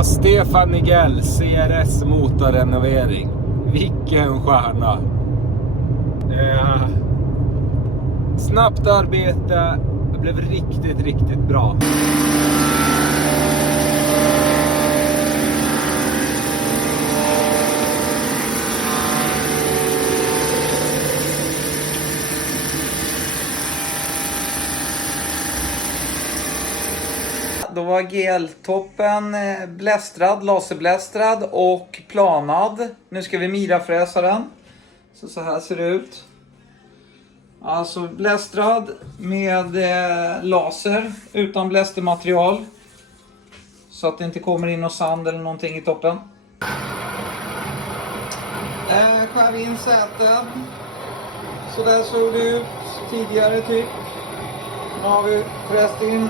Ja, Stefan Nigell, CRS motorrenovering. Vilken stjärna. Snabbt arbete. Det blev riktigt, riktigt bra. Då var GL-toppen blästrad, laserblästrad och planad. Nu ska vi mirafräsa den. Så här ser det ut. Alltså blästrad med laser utan blästermaterial. Så att det inte kommer in någon sand eller någonting i toppen. Skär vi in säten. Så där såg det ut tidigare typ. Nu har vi fräst in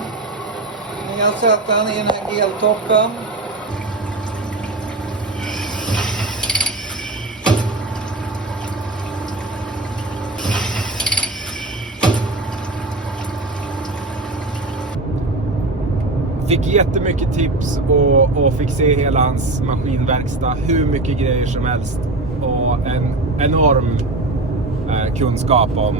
nya säten i den här GL-toppen. Fick jättemycket tips och fick se hela hans maskinverkstad. Hur mycket grejer som helst. Och en enorm kunskap om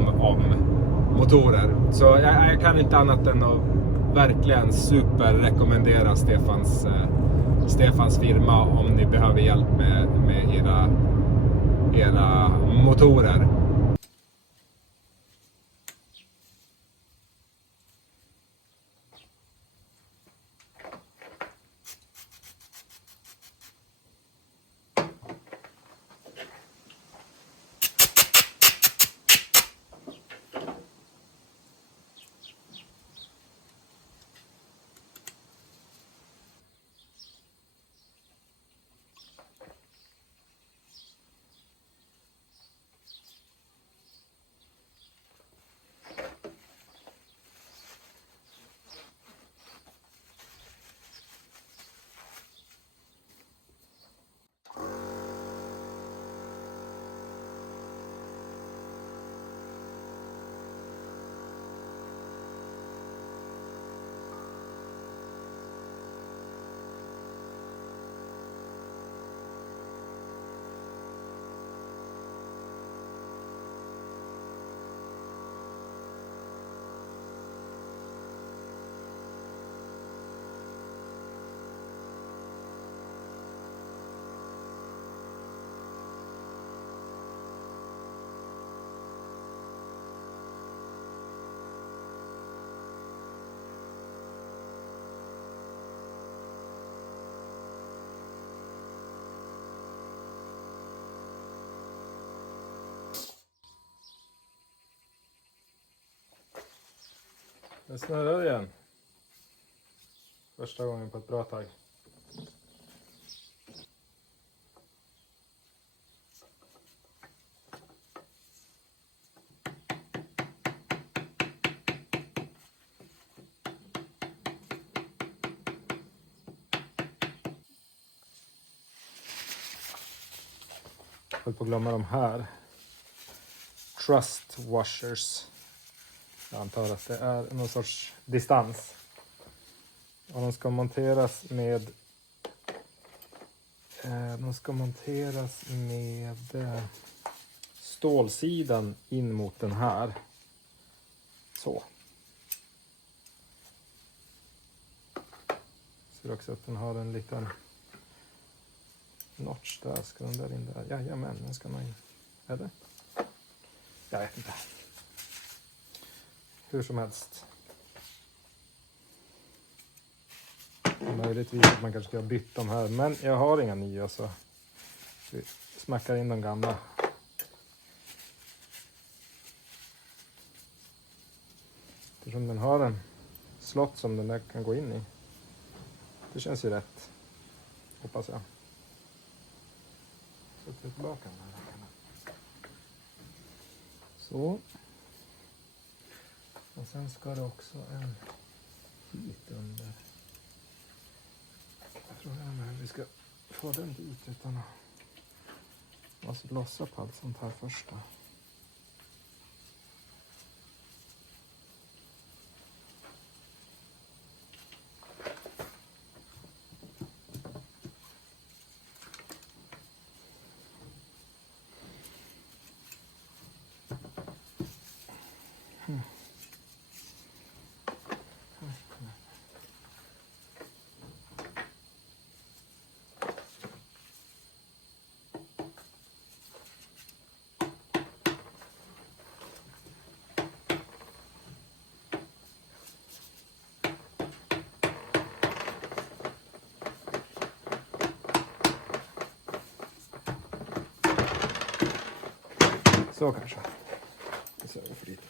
motorer. Så jag kan inte annat än att verkligen superrekommendera Stefans firma om ni behöver hjälp med era motorer. Det snurrar igen. Första gången på ett bra tag. Jag höll på att glömma de här. Trust washers. Jag antar att det är någon sorts distans. Och de ska monteras med stålsidan in mot den här. Så. Ser också att den har en liten notch där. Ska den där in där? Jajamän, den ska man in. Eller? Jag vet inte. Hur som helst. Möjligtvis att man kanske ska ha bytt de här. Men jag har inga nya så vi smackar in de gamla. Eftersom den har en slott som den där kan gå in i. Det känns ju rätt. Hoppas jag. Sätter tillbaka den här. Så. Och sen ska det också en hit under. Frågan är hur vi ska få den dit utan att måste lossa på allt sånt här först då. Så kanske. Så är det för lite.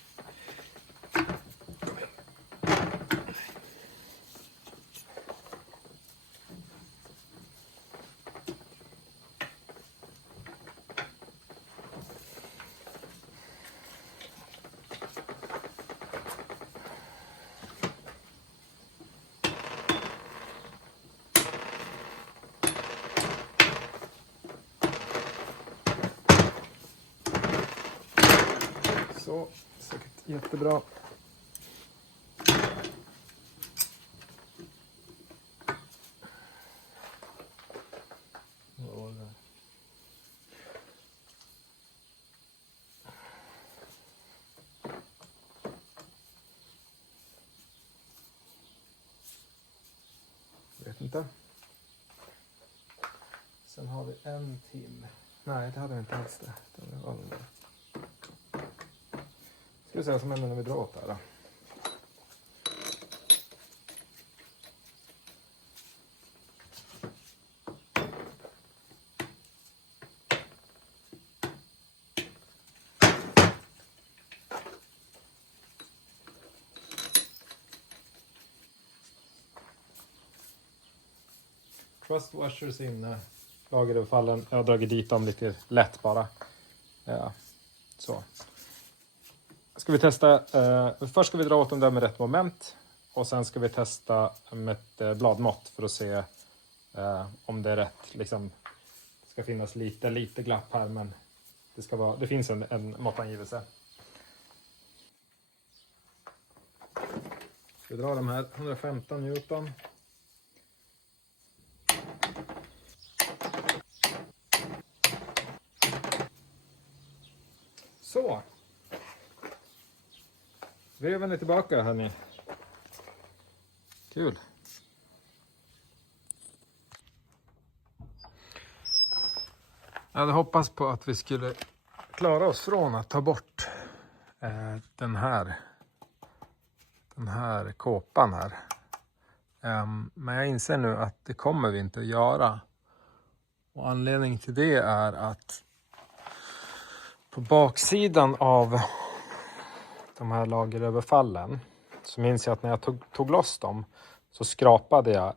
Så, säkert jättebra. Vad var det där? Vet inte. Sen har vi en till. Nej, det hade vi inte alls det. Det var det. Ska vi se vad som händer när vi drar åt det här då. Trust washers in lageröverfallen. Jag har dragit dit dem lite lätt bara. Ja, så. Ska vi testa, först ska vi dra åt dem där med rätt moment. Och sen ska vi testa med ett bladmått för att se om det är rätt. Liksom, det ska finnas lite glapp här, men det finns en måttangivelse. Ska vi dra de här 115 Newton. Så. Veven är tillbaka, hörni. Kul. Jag hade hoppats på att vi skulle klara oss från att ta bort den här kåpan här. Men jag inser nu att det kommer vi inte att göra. Och anledningen till det är att på baksidan av de här lageröverfallen så minns jag att när jag tog loss dem så skrapade jag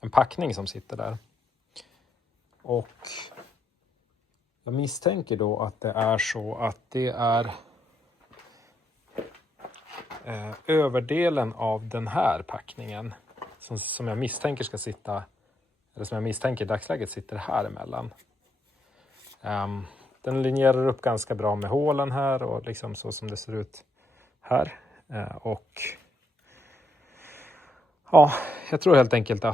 en packning som sitter där. Och jag misstänker då att det är så att det är överdelen av den här packningen som jag misstänker ska sitta, eller som jag misstänker i dagsläget sitter här emellan. Den linjerar upp ganska bra med hålen här och liksom så som det ser ut här. Och ja, jag tror helt enkelt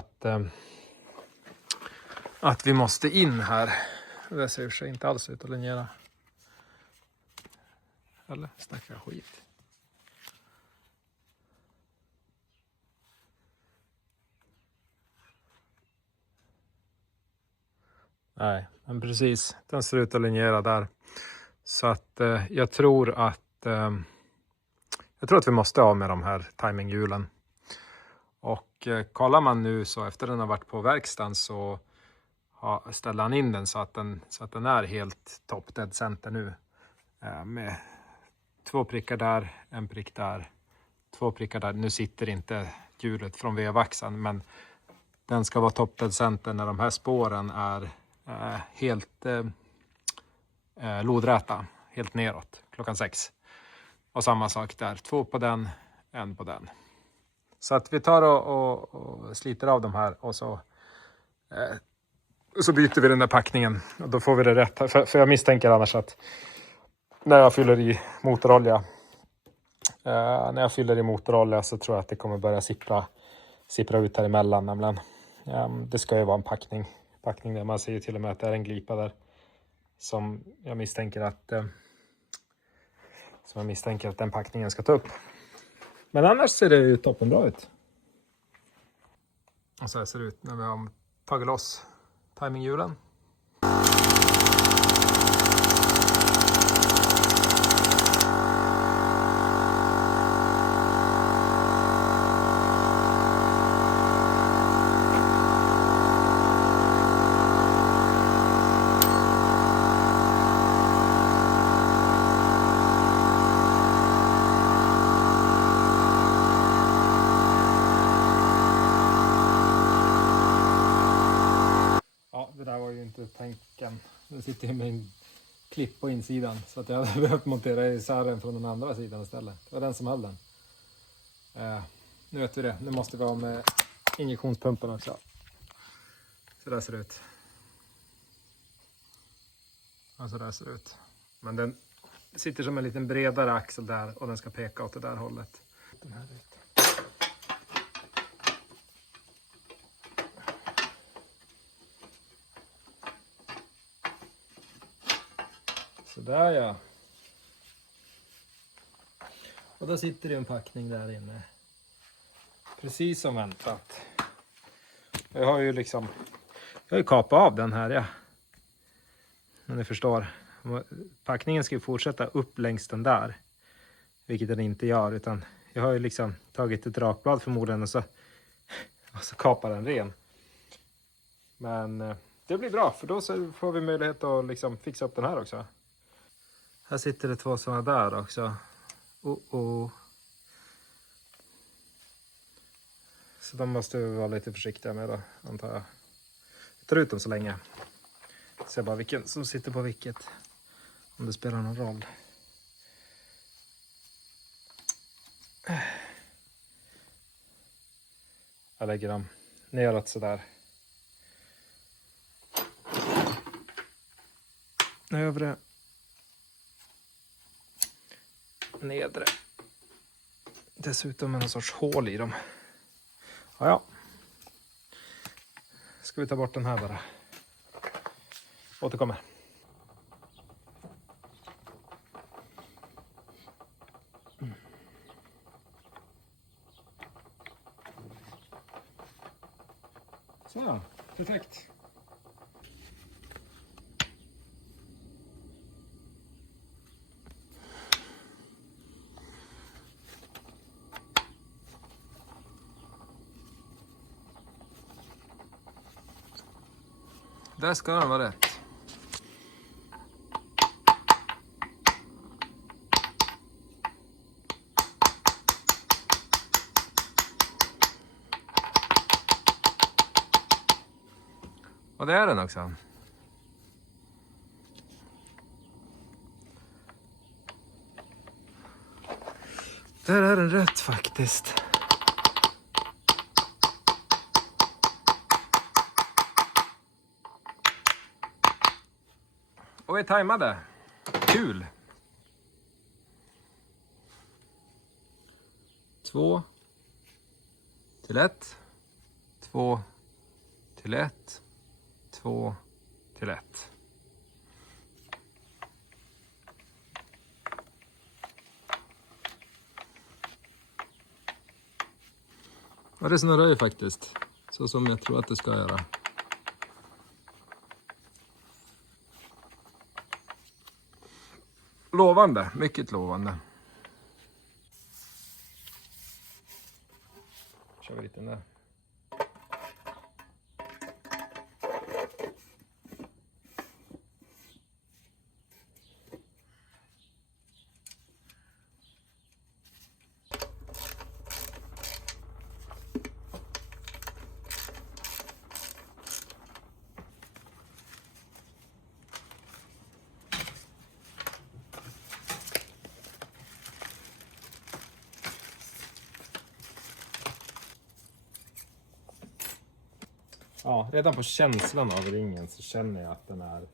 att vi måste in här. Det ser sig inte alls ut att linjera. Eller snackar jag skit? Nej, men precis. Den ser ut att linjera där. Så att jag tror att vi måste ha med de här timinghjulen. Och kollar man nu så efter den har varit på verkstaden så ställer han in den så att den är helt top dead center nu. Med 2 prickar där, en prick där, 2 prickar där. Nu sitter inte hjulet från vevaxeln, men den ska vara top dead center när de här spåren är helt lodräta, helt neråt klockan 6. Och samma sak där, 2 på den, 1 på den. Så att vi tar och sliter av de här och så byter vi den där packningen. Och då får vi det rätt. För jag misstänker annars att när jag fyller i motorolja så tror jag att det kommer börja sippra ut här emellan. Nämligen. Det ska ju vara en packning där. Man ser ju till och med att det är en glipa där som jag misstänker att den packningen ska ta upp. Men annars ser det ju toppenbra ut. Och så här ser det ut när vi har tagit loss timinghjulen. inte tanken. Den sitter med en klipp på insidan. Så att jag hade behövt montera isär den från den andra sidan istället. Det var den som höll den. Nu vet vi det. Nu måste vi ha med injektionspumpen också. Så där ser det ut. Ja, så där ser det ut. Men den sitter som en liten bredare axel där och den ska peka åt det där hållet. Den här ut. Så där ja. Och då sitter det en packning där inne. Precis som väntat. Jag har ju kapat av den här, ja. Men ni förstår. Packningen ska ju fortsätta upp längs den där. Vilket den inte gör. Utan jag har ju tagit ett rakblad förmodligen och så kapar den ren. Men det blir bra. För då så får vi möjlighet att fixa upp den här också. Här sitter det 2 sådana där också. Så de måste vi vara lite försiktiga med då, antar jag. Vi tar ut dem så länge. Se bara vilken som sitter på vilket. Om det spelar någon roll. Jag lägger dem neråt sådär. Övre. Nedre. Dessutom en sorts hål i dem. Ja. Ska vi ta bort den här bara. Återkommer. Så, perfekt. Där ska den vara rätt. Och det är den också. Där är den rätt faktiskt. Och vi tajmade. Kul. 2 till 1. 2 till 1. 2 till 1. Ja, det snurrar ju faktiskt. Så som jag tror att det ska göra. Lovande, mycket lovande. Kör vi lite där. Ja, redan på känslan av ringen så känner jag att den är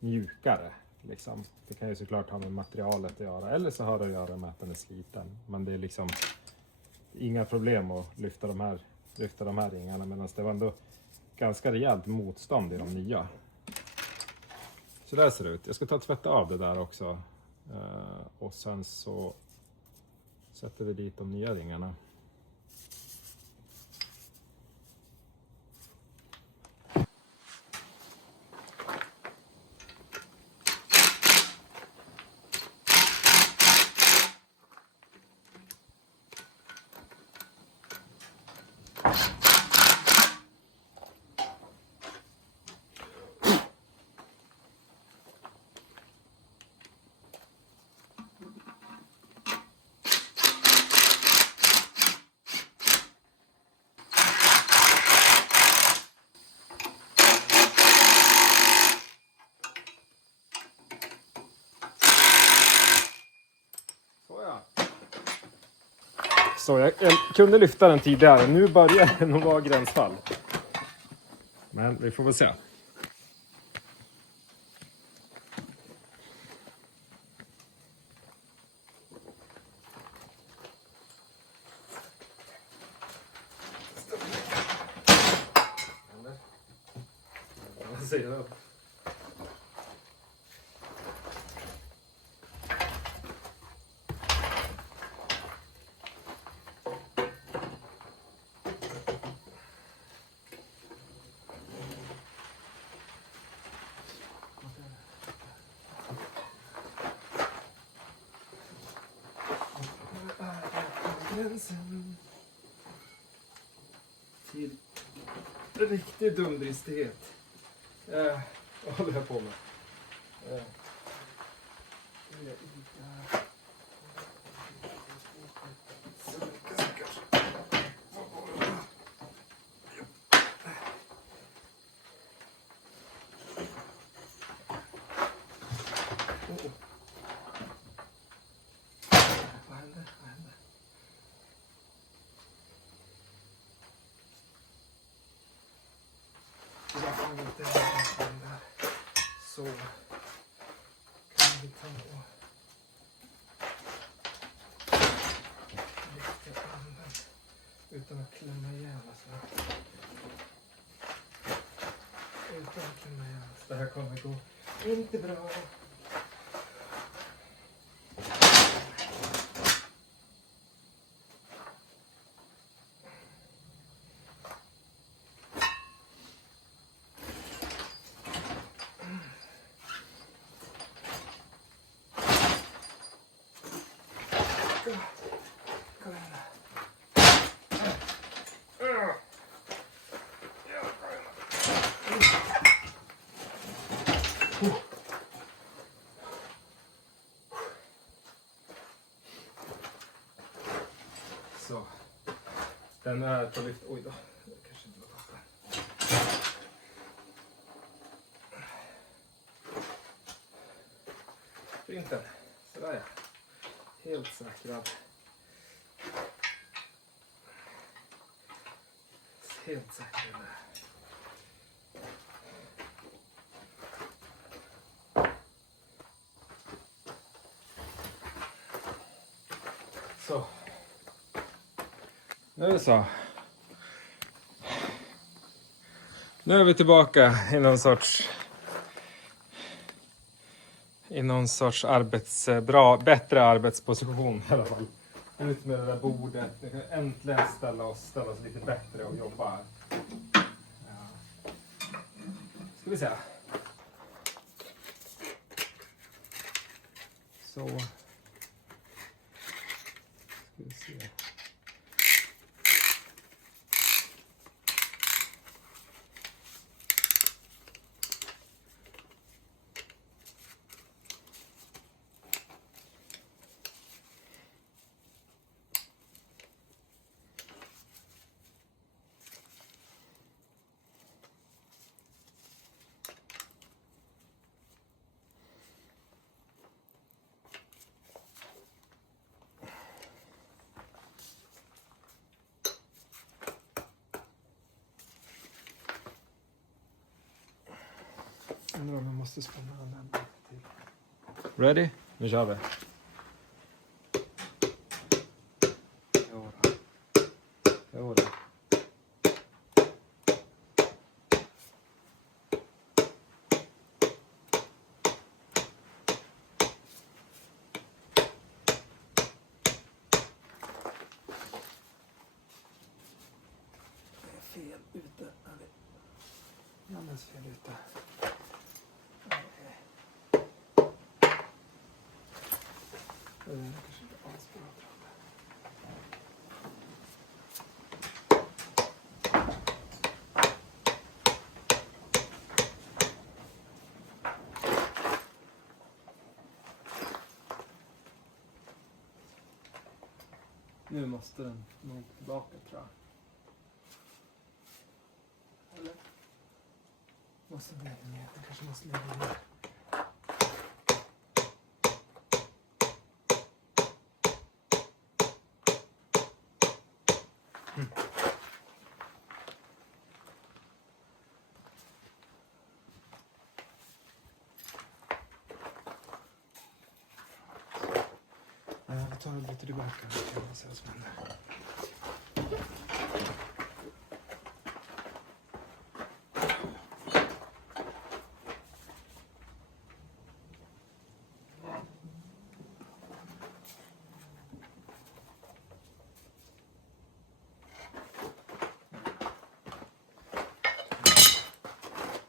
mjukare. Liksom. Det kan ju såklart ha med materialet att göra. Eller så har det att göra med att den är sliten. Men det är inga problem att lyfta de här ringarna. Medan det var ändå ganska rejält motstånd i de nya. Så där ser det ut. Jag ska ta och tvätta av det där också. Och sen så sätter vi dit de nya ringarna. Så jag kunde lyfta den tidigare. Nu börjar det nog vara gränsfall. Men vi får väl se. Vad säger du? Gränsen till riktig dumdristighet. Vad håller jag på med? Vad hände? Jag kan inte den där. Så kan vi ta och lyfta anden utan att klämma ihjäl oss. Utan att klämma ihjäl oss. Det här kommer gå inte bra. Så. Den är på lyft. Oj då. Det kanske inte var toppen. Printen. Sådär ja. Helt säkrad. Helt säkrad. Så. Nu är det så. Nu är vi tillbaka i någon sorts bättre arbetsposition i alla fall. Ut med det där bordet. Vi kan äntligen ställa oss lite bättre och jobba här. Ja. Ska vi se. Så. Ska vi se. Nu måste spänna den till. Ready? Nu kör vi. Jo då. Fel ute. Jag är fel ute. Det är kanske inte alls bra. Nu måste den nog tillbaka, tror jag. Eller? Måste lägga ner. Den kanske måste lägga ner. Vi tar det lite tillbaka. Kan vi se vad som händer.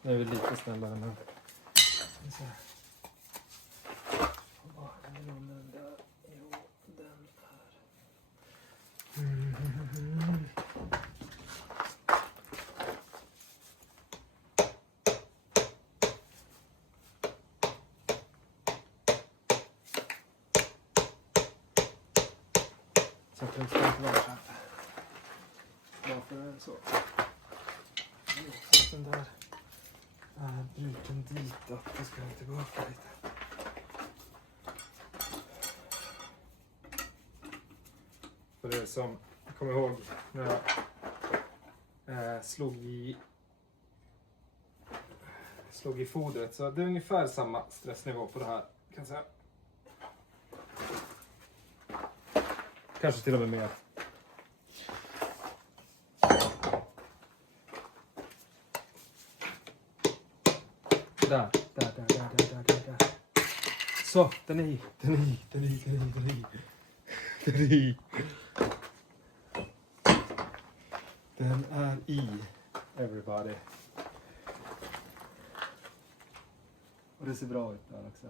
Nu är vi lite snällare nu. Så att det ska inte vara så här. Varför är det så? Så att den där är bruten ditåt. Då ska den tillbaka lite. För det som, jag kommer ihåg när jag slog i fodret. Så det är ungefär samma stressnivå på det här, kan jag säga. Kanske till och med mer. Där. Så, den är i. Den är i, everybody. Och det ser bra ut där också.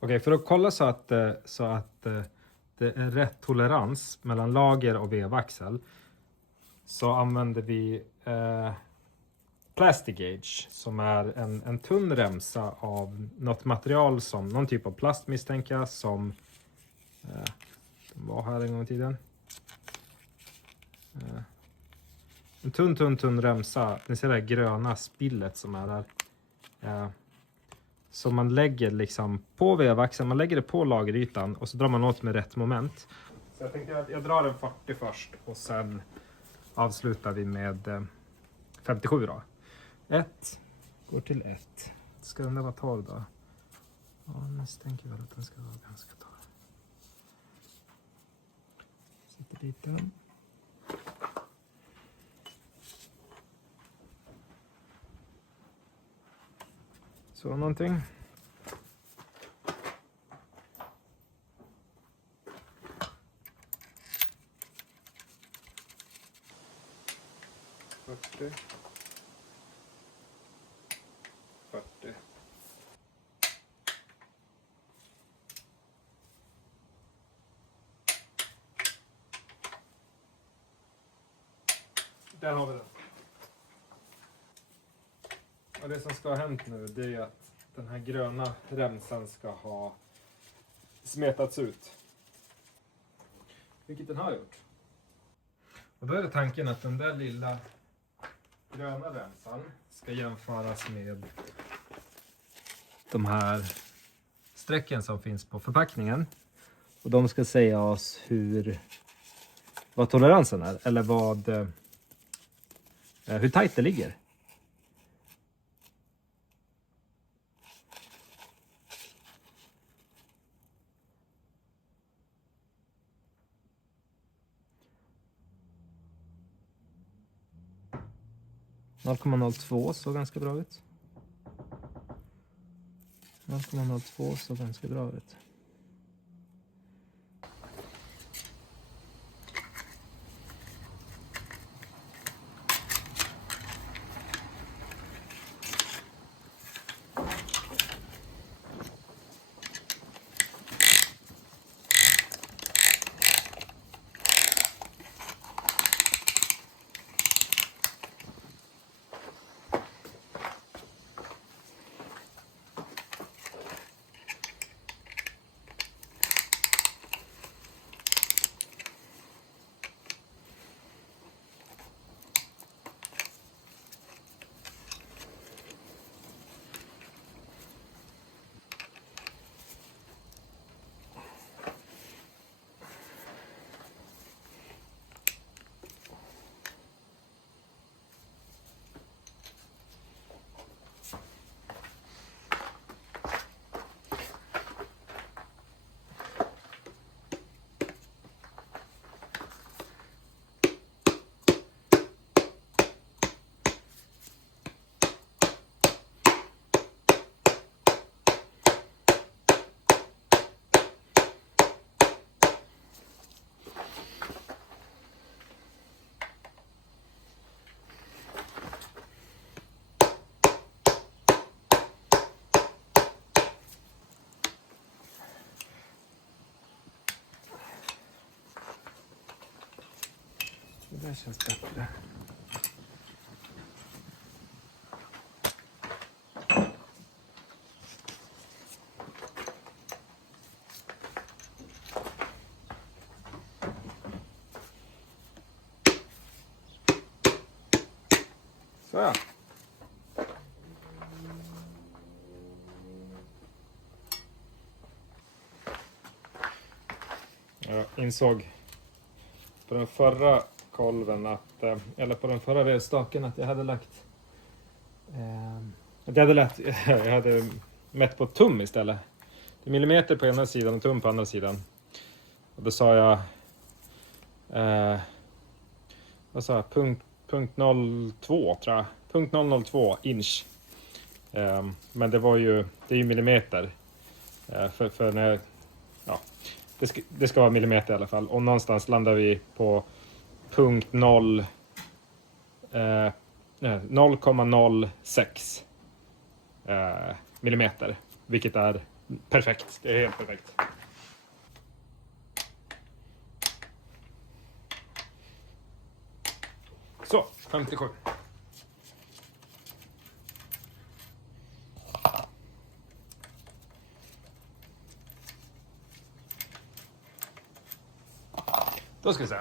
Okej, för att kolla så att det är rätt tolerans mellan lager och vevaxel så använder vi Plastic Gauge som är en tunn remsa av något material som någon typ av plast misstänker jag som de var här en gång i tiden. En tunn remsa, ni ser det här gröna spillet som är där. Så man lägger liksom på vevaxeln, man lägger det på lagerytan och så drar man åt med rätt moment. Så jag tänkte att jag drar en 40 först och sen avslutar vi med 57 då. 1 går till 1. Ska den där vara torr då? Ja, misstänker väl att den ska vara ganska torr. Sätter dit den. Så någonting. Fyrtio. Där har vi den. Och det som ska ha hänt nu, det är att den här gröna remsan ska ha smetats ut. Vilket den har gjort. Och då är det tanken att den där lilla gröna remsan ska jämföras med de här strecken som finns på förpackningen. Och de ska säga oss vad toleransen är. Eller hur tajt det ligger. .02 såg ganska bra ut. 0,02 såg ganska bra ut. Det känns bättre. Så ja. Jag insåg på den förra kolven att, eller på den förra vevstaken, att jag hade lagt jag hade mätt på tum istället. Det är millimeter på ena sidan och tum på andra sidan. Och då sa jag vad sa jag? Punkt 02 tror jag. Punkt 002 inch. Men det är ju millimeter. För när, ja, det ska vara millimeter i alla fall. Och någonstans landar vi på punkt 0,06 millimeter. Vilket är perfekt. Det är helt perfekt. Så, 57. Då ska vi se.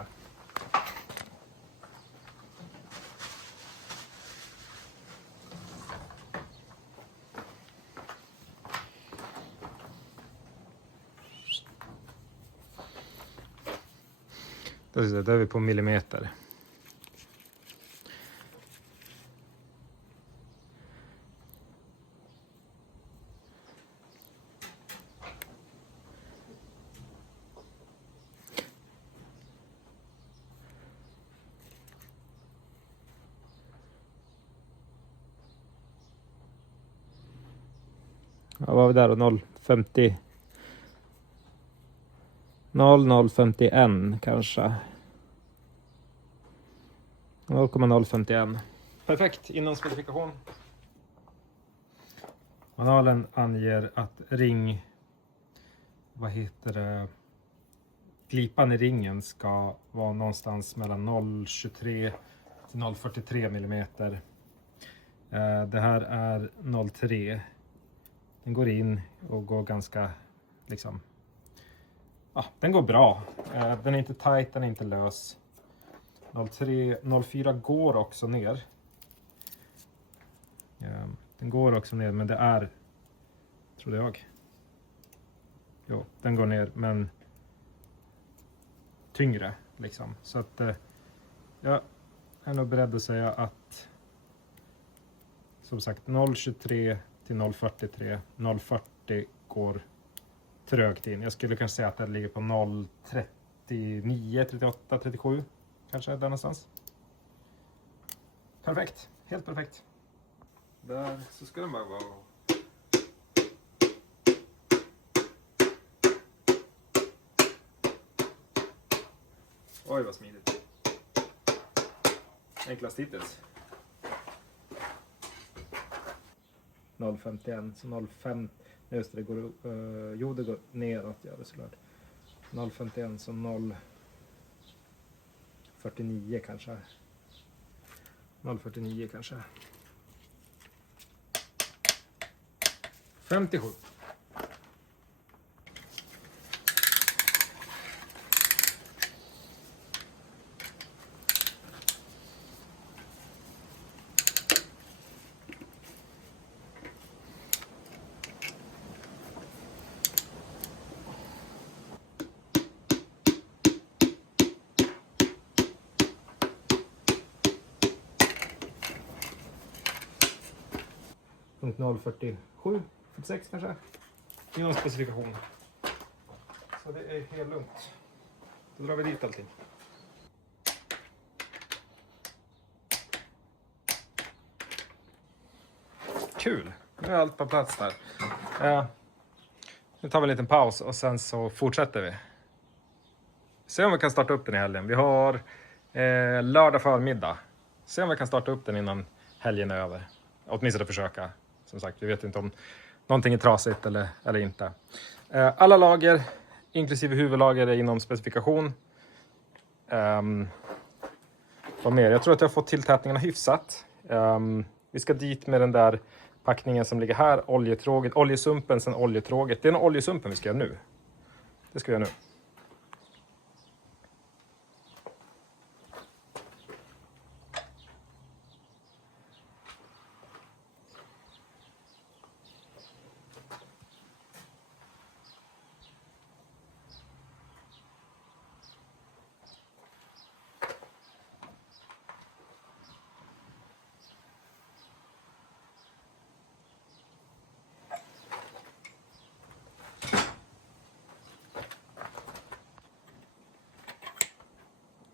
Då är vi på millimeter. Ja, vad var vi där då? 0,50. 0,051 kanske. 0,051. Perfekt, inom specifikation. Manualen anger att glipan i ringen ska vara någonstans mellan 0,23 till 0,43 millimeter. Det här är 0,3. Den går in och går ganska liksom, ja, den går bra. Den är inte tight, den är inte lös. 0,3, 0,4 går också ner. Den går också ner, men det är, tror jag. Jo, den går ner, men tyngre liksom. Så att jag är nog beredd att säga att, som sagt, 0,23 till 0,43. 0,40 går trögt in. Jag skulle kanske säga att det ligger på 0,39, 38, 37. Kanske där någonstans. Perfekt. Helt perfekt. Där så ska den bara vara. Oj, vad smidigt. Enklast hittills. 0,51, så 0,5. Just det, det går, det går neråt, gör det såklart. 0,51, så 0,49 kanske. 0,49 kanske. 57. Punkt 0,47, 46 kanske. Inom specifikation. Så det är helt lugnt. Då drar vi dit allting. Kul. Nu är allt på plats där. Nu tar vi en liten paus och sen så fortsätter vi. Se om vi kan starta upp den i helgen. Vi har lördag förmiddag. Se om vi kan starta upp den innan helgen är över. Åtminstone försöka. Som sagt, vi vet inte om någonting är trasigt eller inte. Alla lager, inklusive huvudlager, är inom specifikation. Vad mer? Jag tror att jag har fått tilltätningarna hyfsat. Vi ska dit med den där packningen som ligger här. Oljesumpen, sen oljetråget. Det är en oljesumpen vi ska göra nu. Det ska vi göra nu.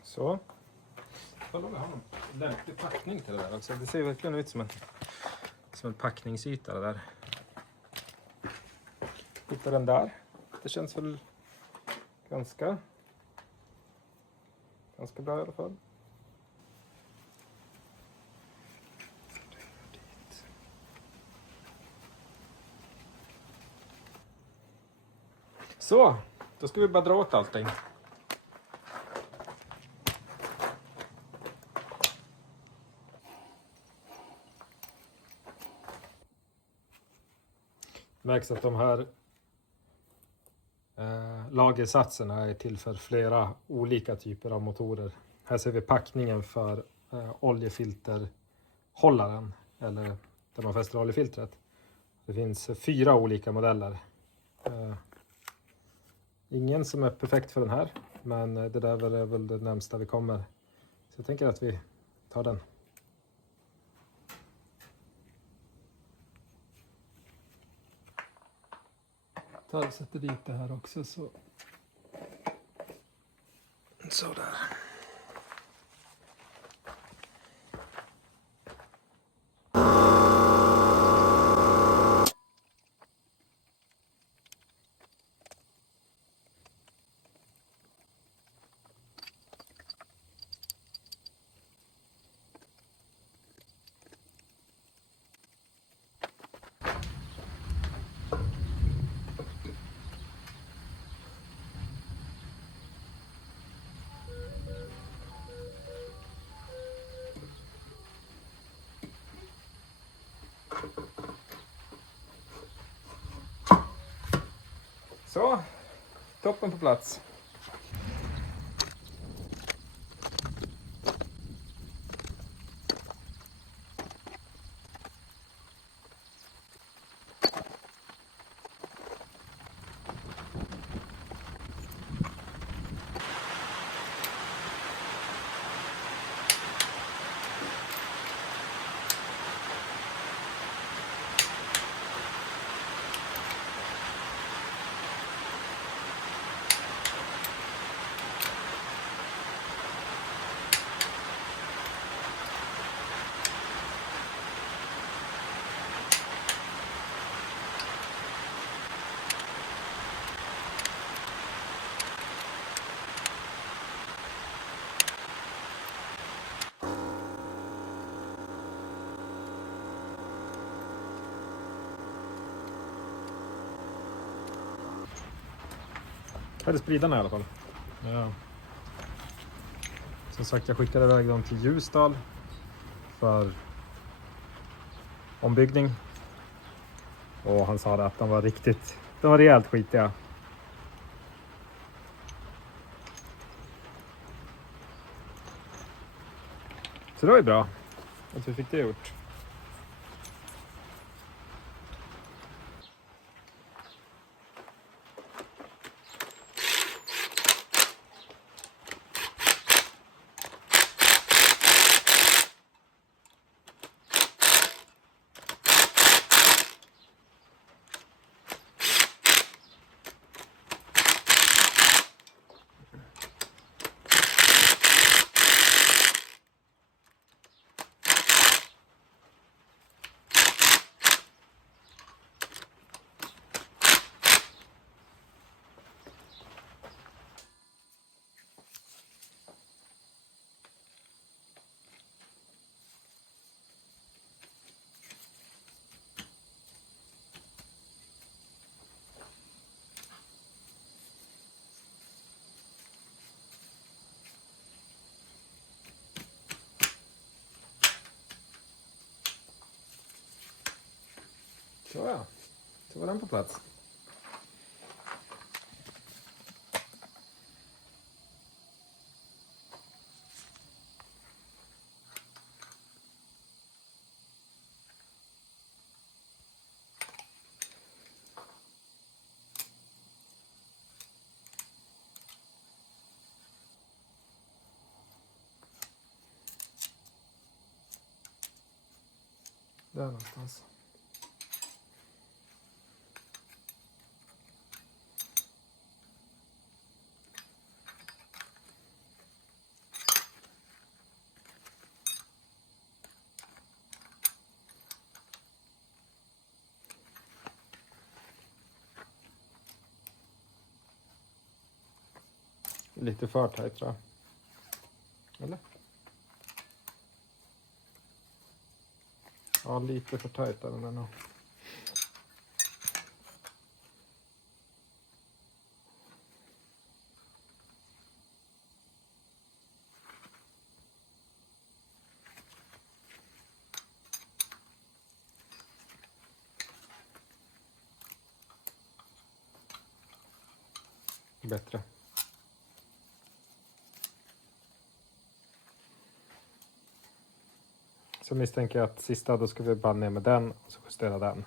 Så. Kolla om vi har någon lämplig packning till det där. Alltså, det ser verkligen ut som en packningsyta det där. Hitta den där. Det känns väl ganska bra i alla fall. Så, då ska vi bara dra åt allting. Märks att de här lagersatserna är till för flera olika typer av motorer. Här ser vi packningen för oljefilterhållaren, eller där man fäster oljefiltret. Det finns 4 olika modeller. Ingen som är perfekt för den här, men det där är väl det närmsta vi kommer. Så jag tänker att vi tar den. Sätter dit det här också så. Sådär. Så, toppen på plats. Här är spridarna i alla fall. Ja. Som sagt, jag skickade iväg dem till Ljusdal för ombyggning. Och han sa att de var rejält skitiga. Så det var ju bra att vi fick det gjort. Så ja, så var den på plats. Där någonstans. Lite för tajt tror jag. Eller? Ja, lite för tajt är den nog. Bättre. Så misstänker jag att sista, då ska vi bara ner med den och så justera den.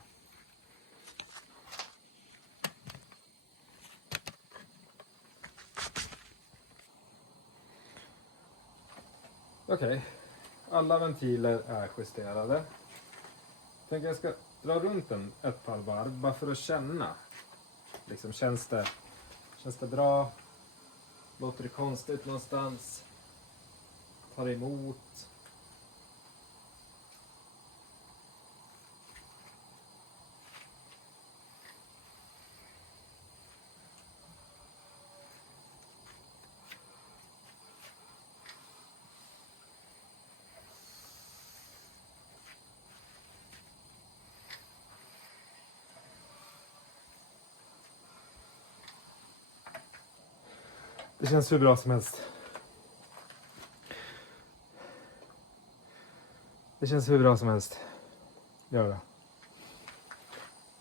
Okej, alla ventiler är justerade. Jag tänker jag ska dra runt den ett par varv bara för att känna. Liksom, känns det bra? Låter det konstigt någonstans? Tar det emot? Det känns hur bra som helst. Det känns hur bra som helst. Gör det.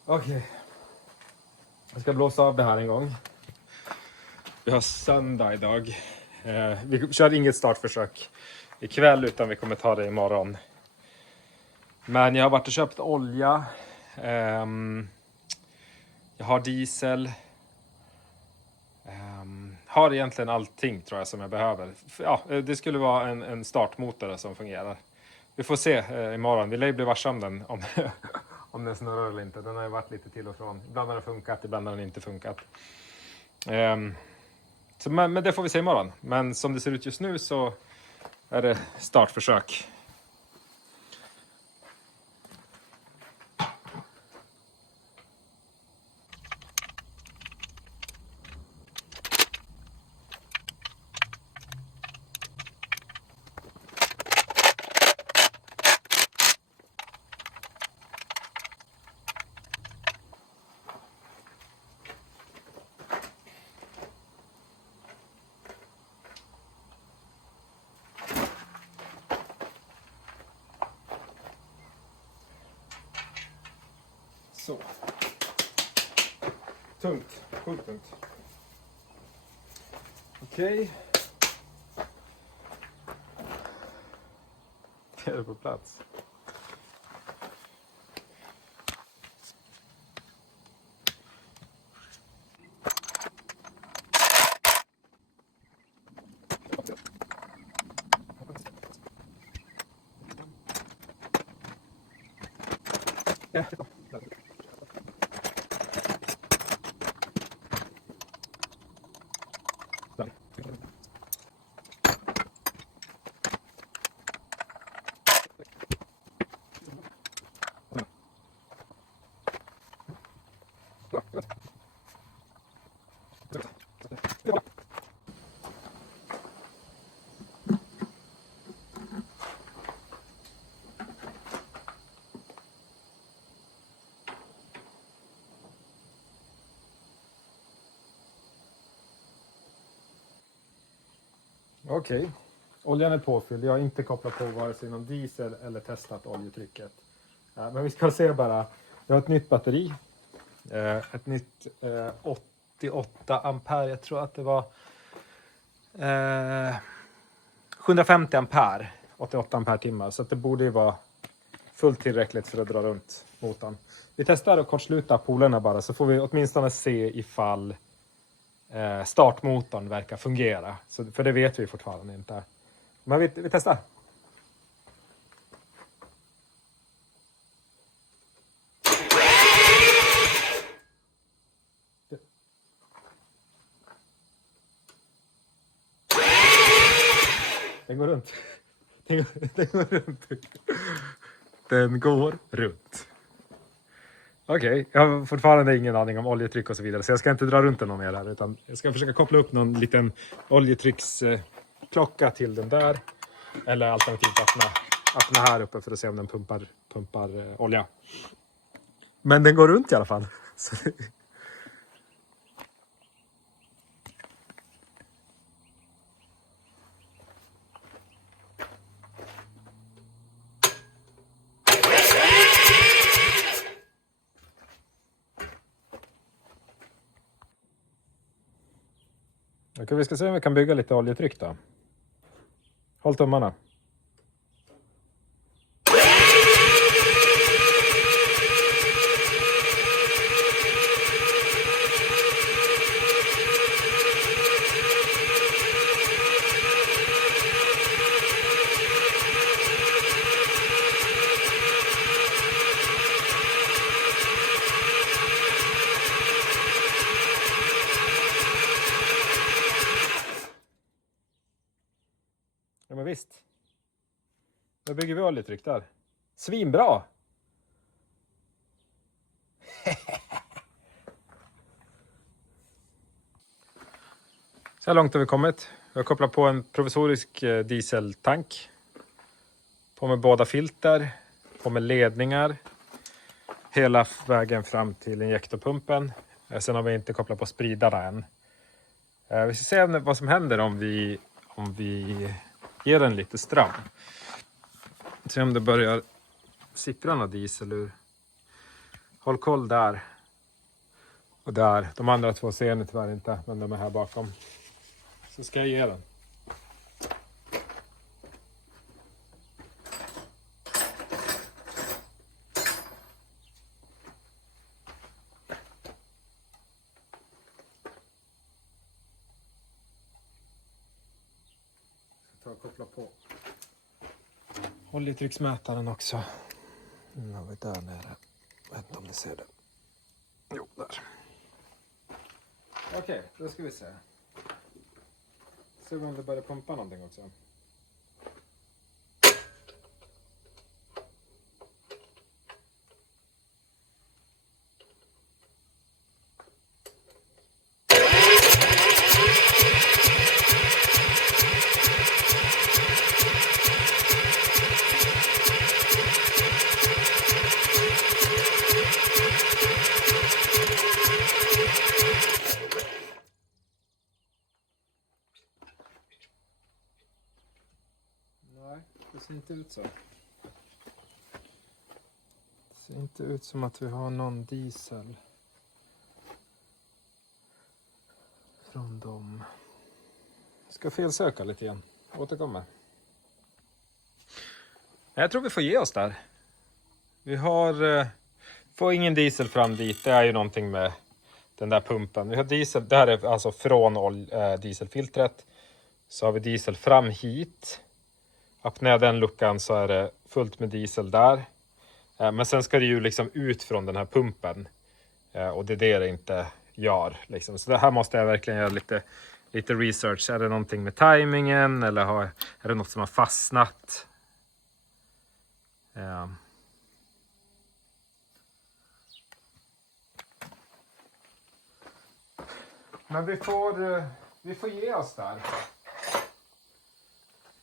Okej. Jag ska blåsa av det här en gång. Vi har söndag idag. Vi kör inget startförsök ikväll utan vi kommer ta det imorgon. Men jag har varit och köpt olja. Jag har diesel. Har egentligen allting tror jag som jag behöver. Ja, det skulle vara en startmotor som fungerar. Vi får se imorgon. Vi lär ju bli varse om den. Om den snurrar eller inte. Den har ju varit lite till och från. Ibland har den funkat, ibland har den inte funkat. Men det får vi se imorgon. Men som det ser ut just nu så är det startförsök. Så. Tungt. Sjukt tungt. Okej. Det är på plats. Ja. Okej. Oljan är påfylld. Jag har inte kopplat på vare sig någon diesel eller testat oljetrycket. Men vi ska se bara Jag har ett nytt batteri. Ett nytt 88 ampere. Jag tror att det var 750 ampere. 88 ampere timmar. Så att det borde ju vara fullt tillräckligt för att dra runt motorn. Vi testar att kortsluta polerna bara. Så får vi åtminstone se ifall startmotorn verkar fungera. Så, för det vet vi fortfarande inte. Men vi testar. Den går runt. Den går runt. Den går runt. Okej, jag har fortfarande ingen aning om oljetryck och så vidare. Så jag ska inte dra runt den någon mer här. Utan jag ska försöka koppla upp någon liten oljetrycksklocka till den där. Eller alternativt öppna här uppe för att se om den pumpar olja. Men den går runt i alla fall. Så okej, vi ska se om vi kan bygga lite oljetryck då. Håll tummarna. Ja, men visst. Då bygger vi oljetryck där. Svinbra! Så här långt har vi kommit. Vi har kopplat på en provisorisk dieseltank. På med båda filter. På med ledningar. Hela vägen fram till injektorpumpen. Sen har vi inte kopplat på spridarna än. Vi ska se vad som händer om vi ger den lite ström. Se om det börjar sippra någon diesel ur. Håll koll där. Och där. De andra två ser ni tyvärr inte. Men de är här bakom. Så ska jag ge den. Ta och koppla på oljetrycksmätaren också. Nu har vi där nere. Jag vet inte om ni ser det. Jo, där. Okej, då ska vi se. Se om det börjar pumpa någonting också. Nej, det ser inte ut så. Det ser inte ut som att vi har någon diesel från dem. Jag ska felsöka lite igen. Återkommer. Jag tror vi får ge oss där. Vi får ingen diesel fram dit. Det är ju någonting med den där pumpen. Vi har diesel. Det här är alltså från dieselfiltret. Så har vi diesel fram hit. Öppnar jag den luckan så är det fullt med diesel där. Men sen ska det ju liksom ut från den här pumpen. Och det är det inte gör. Liksom. Så det här måste jag verkligen göra lite research. Är det någonting med tajmingen? Eller är det något som har fastnat? Men vi får ge oss där.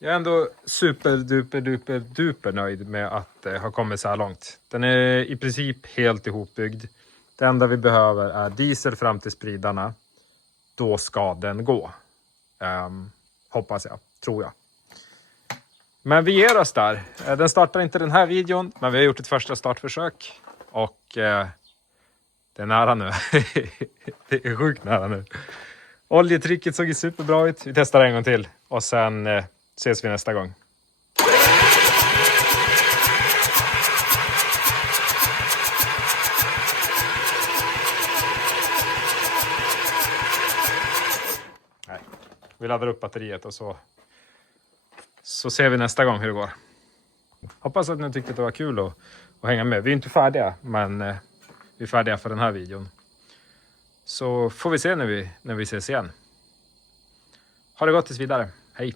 Jag är ändå super nöjd med att ha kommit så här långt. Den är i princip helt ihopbyggd. Det enda vi behöver är diesel fram till spridarna. Då ska den gå. Hoppas jag, tror jag. Men vi ger oss där. Den startar inte den här videon, men vi har gjort ett första startförsök. Och det är nära nu. Det är sjukt nära nu. Oljetrycket såg ju superbra ut. Vi testar en gång till. Och sen ses vi nästa gång. Nej, vi laddar upp batteriet och så ser vi nästa gång hur det går. Hoppas att ni tyckte att det var kul att hänga med. Vi är inte färdiga, men vi är färdiga för den här videon. Så får vi se när vi ses igen. Ha det gott tills vidare. Hej!